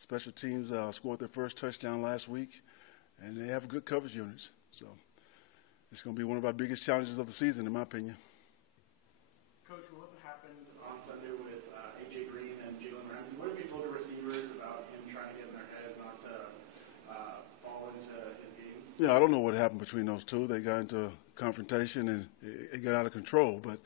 Special teams scored their first touchdown last week, and they have good coverage units. So it's going to be one of our biggest challenges of the season, in my opinion. Coach, what happened on Sunday with A.J. Green and Jalen Ramsey? What have you told the receivers about him trying to get in their heads not to fall into his games? Yeah, I don't know what happened between those two. They got into confrontation, and it got out of control. But,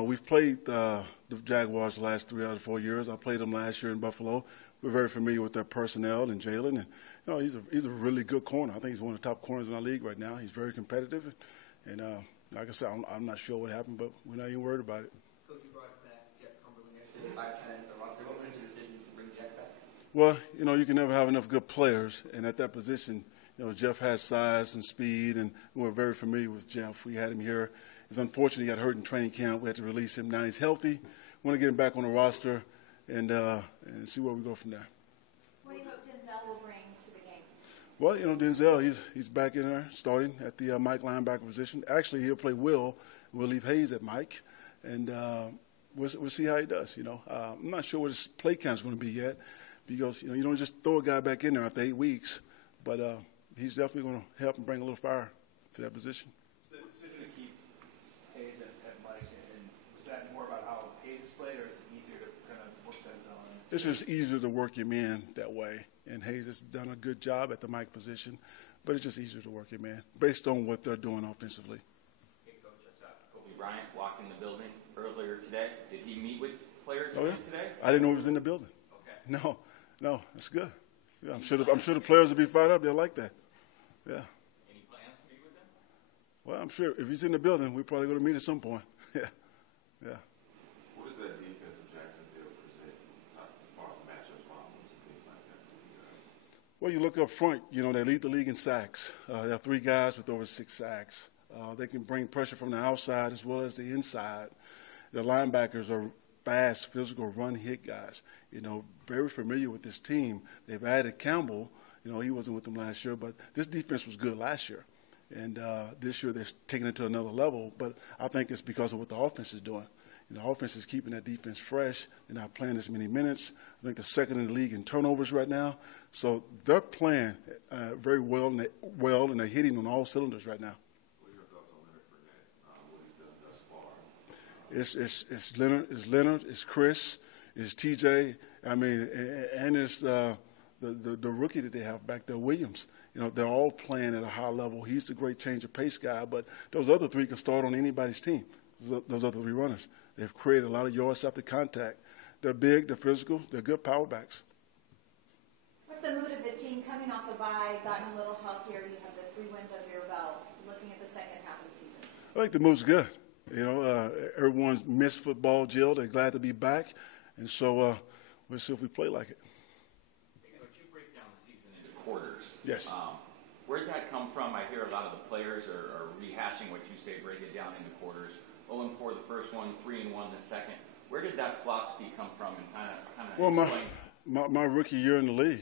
we've played the Jaguars the last 3 out of 4 years. I played them last year in Buffalo. We're very familiar with their personnel and Jalen. And, he's a really good corner. I think he's one of the top corners in our league right now. He's very competitive. And like I said, I'm not sure what happened, but we're not even worried about it. Coach, you brought back Jeff Cumberland yesterday, 5 times the roster. What made your decision to bring Jeff back? Well, you can never have enough good players. And at that position, Jeff has size and speed, and we're very familiar with Jeff. We had him here. It's unfortunate he got hurt in training camp. We had to release him. Now he's healthy. We want to get him back on the roster and see where we go from there. What do you hope Denzel will bring to the game? Well, Denzel, he's back in there starting at the Mike linebacker position. Actually, he'll play Will. We'll leave Hayes at Mike, and we'll see how he does. I'm not sure what his play count is going to be yet because, you don't just throw a guy back in there after 8 weeks. But he's definitely going to help and bring a little fire to that position. The decision to keep Hayes at Mike, and was that more about how Hayes played, or is it easier to kind of work Denzel in? It's just easier to work him in that way. And Hayes has done a good job at the Mike position, but it's just easier to work him in based on what they're doing offensively. Hey, Coach, Kobe Bryant walked in the building earlier today. Did he meet with players today? I didn't know he was in the building. Okay. No, that's good. Yeah, I'm sure the players will be fired up. They'll like that. Yeah. Any plans to meet with them? Well, I'm sure if he's in the building, we're probably going to meet at some point. Yeah. What does that defense of Jacksonville present as far as matchup problems and things like that? Well, you look up front, they lead the league in sacks. They have 3 guys with over 6 sacks. They can bring pressure from the outside as well as the inside. The linebackers are fast, physical, run-hit guys. Very familiar with this team. They've added Campbell. He wasn't with them last year, but this defense was good last year. And this year they're taking it to another level. But I think it's because of what the offense is doing. The offense is keeping that defense fresh. They're not playing as many minutes. I think they're second in the league in turnovers right now. So they're playing very well, and they're hitting on all cylinders right now. What are your thoughts on Leonard Fournette, what he's done thus far? It's Leonard, it's Chris, it's TJ. And it's the rookie that they have back there, Williams. They're all playing at a high level. He's the great change of pace guy, but those other 3 can start on anybody's team. Those other 3 runners. They've created a lot of yards after contact. They're big, they're physical, they're good power backs. What's the mood of the team coming off the bye, gotten a little healthier? You have the 3 wins under your belt, looking at the second half of the season. I think the mood's good. Everyone's missed football, Jill. They're glad to be back. And so we'll see if we play like it. Hey, Coach, you break down the season into quarters. Yes. Where did that come from? I hear a lot of the players are rehashing what you say, break it down into quarters. 0-4 the first one, 3-1 the second. Where did that philosophy come from? And kind of well, my rookie year in the league,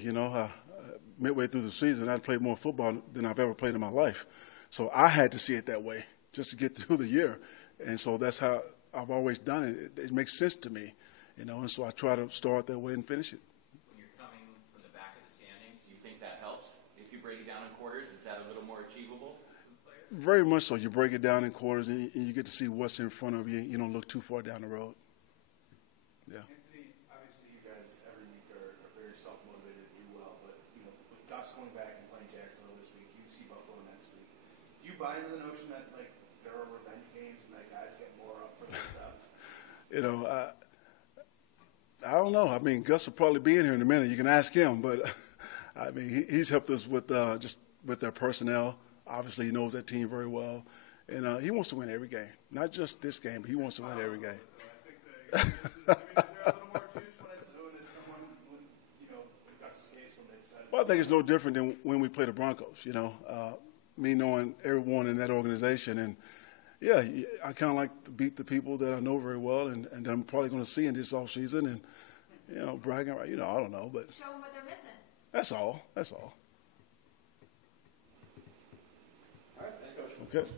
midway through the season, I'd played more football than I've ever played in my life. So I had to see it that way just to get through the year. And so that's how I've always done it. It makes sense to me, and so I try to start that way and finish it. When you're coming from the back of the standings, do you think that helps? If you break it down in quarters, is that a little more achievable for the players? Very much so. You break it down in quarters, and you get to see what's in front of you. You don't look too far down the road. Yeah. Anthony, obviously you guys every week are very self-motivated to do well, but with Gus going back and playing Jacksonville this week, you see Buffalo next week. Do you buy into the notion that there are revenge games and that guys get more up for their stuff? I don't know. Gus will probably be in here in a minute. You can ask him, but he's helped us with just with their personnel. Obviously, he knows that team very well, and he wants to win every game. Not just this game, but he wants to win every game. Is there a little more juice when it's someone in Gus's case when they decided? Well, I think it's no different than when we play the Broncos. Me knowing everyone in that organization, and yeah, I kind of like to beat the people that I know very well, and that I'm probably going to see in this offseason, and bragging. I don't know, but show them what they're missing. That's all. That's all. All right, let's go. Okay.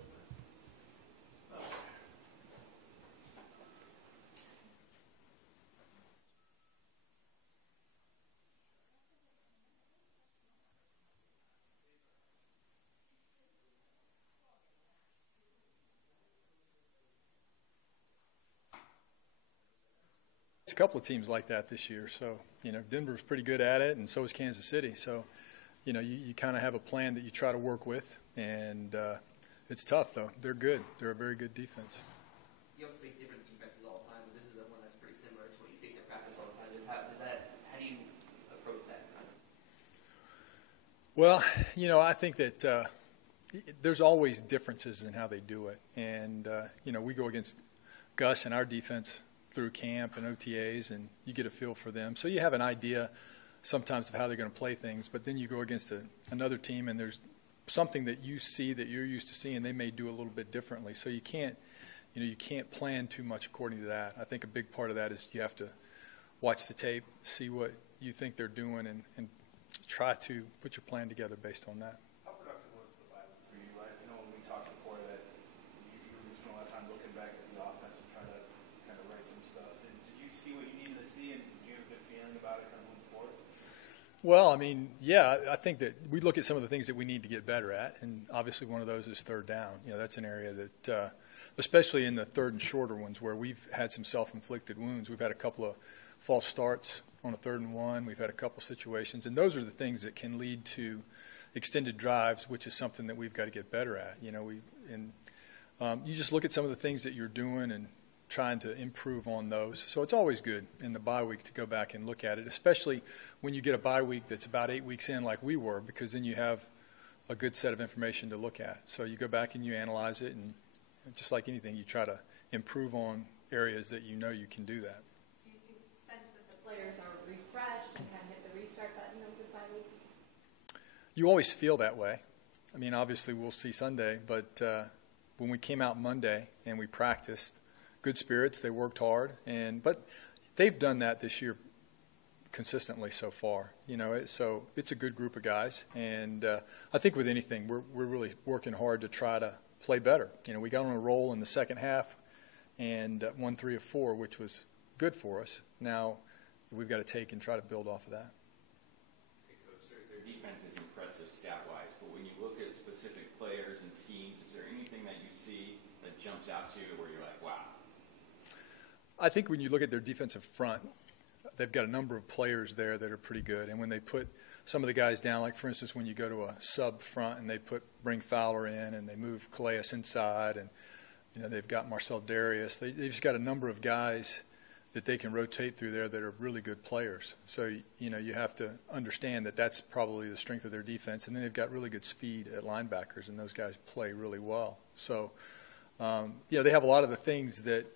a couple of teams like that this year. So, Denver's pretty good at it, and so is Kansas City. So, you kind of have a plan that you try to work with, and it's tough, though. They're good. They're a very good defense. You don't speak different defenses all the time, but this is one that's pretty similar to what you face at practice all the time. How do you approach that? Well, I think that there's always differences in how they do it. And, we go against Gus and our defense through camp and OTAs, and you get a feel for them. So you have an idea sometimes of how they're going to play things, but then you go against another team, and there's something that you see that you're used to seeing they may do a little bit differently. So you can't plan too much according to that. I think a big part of that is you have to watch the tape, see what you think they're doing, and try to put your plan together based on that. How productive was the bye week for you? I know when we talked before that you spent a lot of time looking back at the offense and trying to kind of write some stuff. Did you see what you needed to see, and do you have a good feeling about it kind of moving forward? Well, I think that we look at some of the things that we need to get better at, and obviously one of those is third down. That's an area that, especially in the third and shorter ones, where we've had some self-inflicted wounds. We've had a couple of false starts on a 3rd and 1. We've had a couple situations, and those are the things that can lead to extended drives, which is something that we've got to get better at. You just look at some of the things that you're doing and trying to improve on those. So it's always good in the bye week to go back and look at it, especially when you get a bye week that's about 8 weeks in like we were, because then you have a good set of information to look at. So you go back and you analyze it, and just like anything, you try to improve on areas that you can do that. Do you sense that the players are refreshed and kind of hit the restart button of the bye week? You always feel that way. Obviously we'll see Sunday, but when we came out Monday and we practiced, good spirits, they worked hard, but they've done that this year consistently so far. So it's a good group of guys, and I think with anything, we're really working hard to try to play better. We got on a roll in the second half and won 3 of 4, which was good for us. Now we've got to take and try to build off of that. Their defense is impressive stat-wise, but when you look at specific players and schemes, is there anything that you see that jumps out to you where you're like, wow? I think when you look at their defensive front, they've got a number of players there that are pretty good. And when they put some of the guys down, like for instance, when you go to a sub front and they bring Fowler in and they move Calais inside, and they've got Marcel Darius, they've just got a number of guys that they can rotate through there that are really good players. So you have to understand that that's probably the strength of their defense. And then they've got really good speed at linebackers, and those guys play really well. So they have a lot of the things that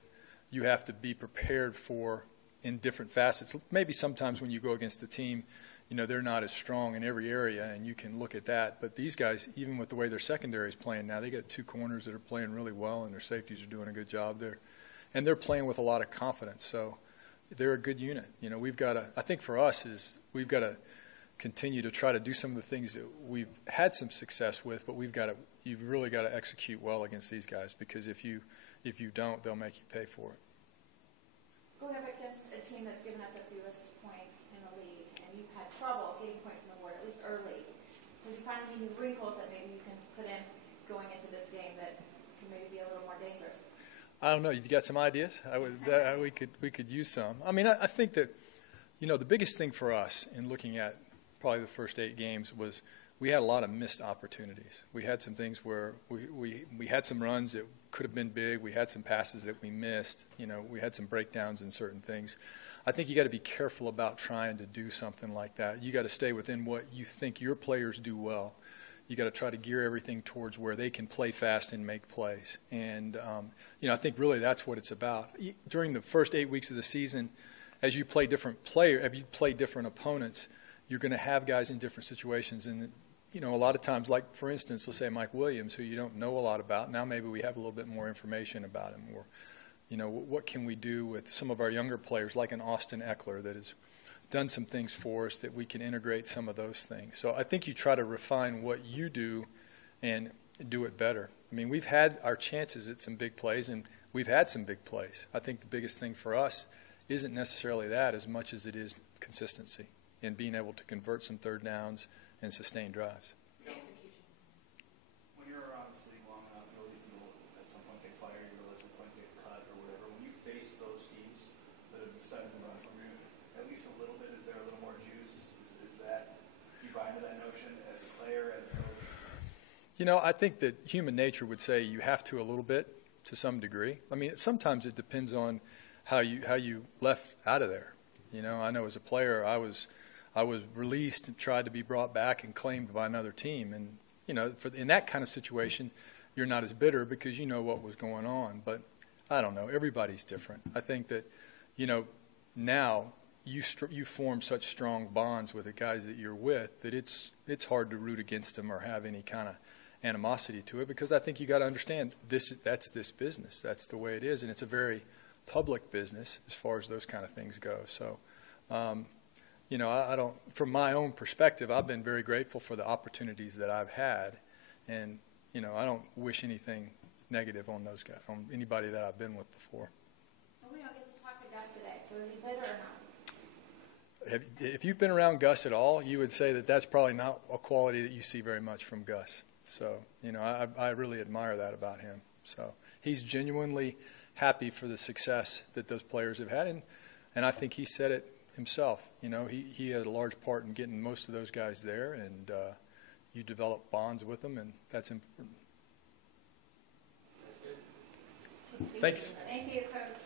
you have to be prepared for in different facets. Maybe sometimes when you go against a team, they're not as strong in every area, and you can look at that. But these guys, even with the way their secondary is playing now, they got 2 corners that are playing really well, and their safeties are doing a good job there. And they're playing with a lot of confidence. So they're a good unit. I think for us is we've got to continue to try to do some of the things that we've had some success with, but you've really got to execute well against these guys, because if you don't, they'll make you pay for it. Going up against a team that's given up the fewest points in the league, and you've had trouble getting points on the board, at least early. Did you find any new wrinkles that maybe you can put in going into this game that can maybe be a little more dangerous? I don't know. You've got some ideas? We could use some. I think that, the biggest thing for us in looking at probably the first 8 games was we had a lot of missed opportunities. We had some things where we had some runs that could have been big. We had some passes that we missed. We had some breakdowns in certain things. I think you got to be careful about trying to do something like that. You got to stay within what you think your players do well. You got to try to gear everything towards where they can play fast and make plays. And I think really that's what it's about. During the first 8 weeks of the season, as you play different opponents, you're going to have guys in different situations. And a lot of times, like for instance, let's say Mike Williams, who you don't know a lot about. Now maybe we have a little bit more information about him. Or, what can we do with some of our younger players, like an Austin Eckler that has done some things for us that we can integrate some of those things. So I think you try to refine what you do and do it better. We've had our chances at some big plays, and we've had some big plays. I think the biggest thing for us isn't necessarily that as much as it is consistency and being able to convert some third downs and sustain drives. Execution. When you're around this league long enough, you'll at some point get fired, you'll at some point get cut or whatever. When you face those teams that have decided to run I think that human nature would say you have to a little bit to some degree. I mean, sometimes it depends on how you left out of there. I know as a player, I was released and tried to be brought back and claimed by another team. And, in that kind of situation, you're not as bitter because you know what was going on. But I don't know. Everybody's different. I think that, now you form such strong bonds with the guys that you're with that it's hard to root against them or have any kind of animosity to it, because I think you got to understand that's this business. That's the way it is, and it's a very public business as far as those kind of things go. So, I don't. From my own perspective, I've been very grateful for the opportunities that I've had, and I don't wish anything negative on those guys, on anybody that I've been with before. Well, we don't get to talk to Gus today, so is he bitter or not? If you've been around Gus at all, you would say that that's probably not a quality that you see very much from Gus. So, I really admire that about him. So he's genuinely happy for the success that those players have had, and I think he said it himself. He had a large part in getting most of those guys there, and you develop bonds with them, and that's important. Thanks. Thank you, Coach.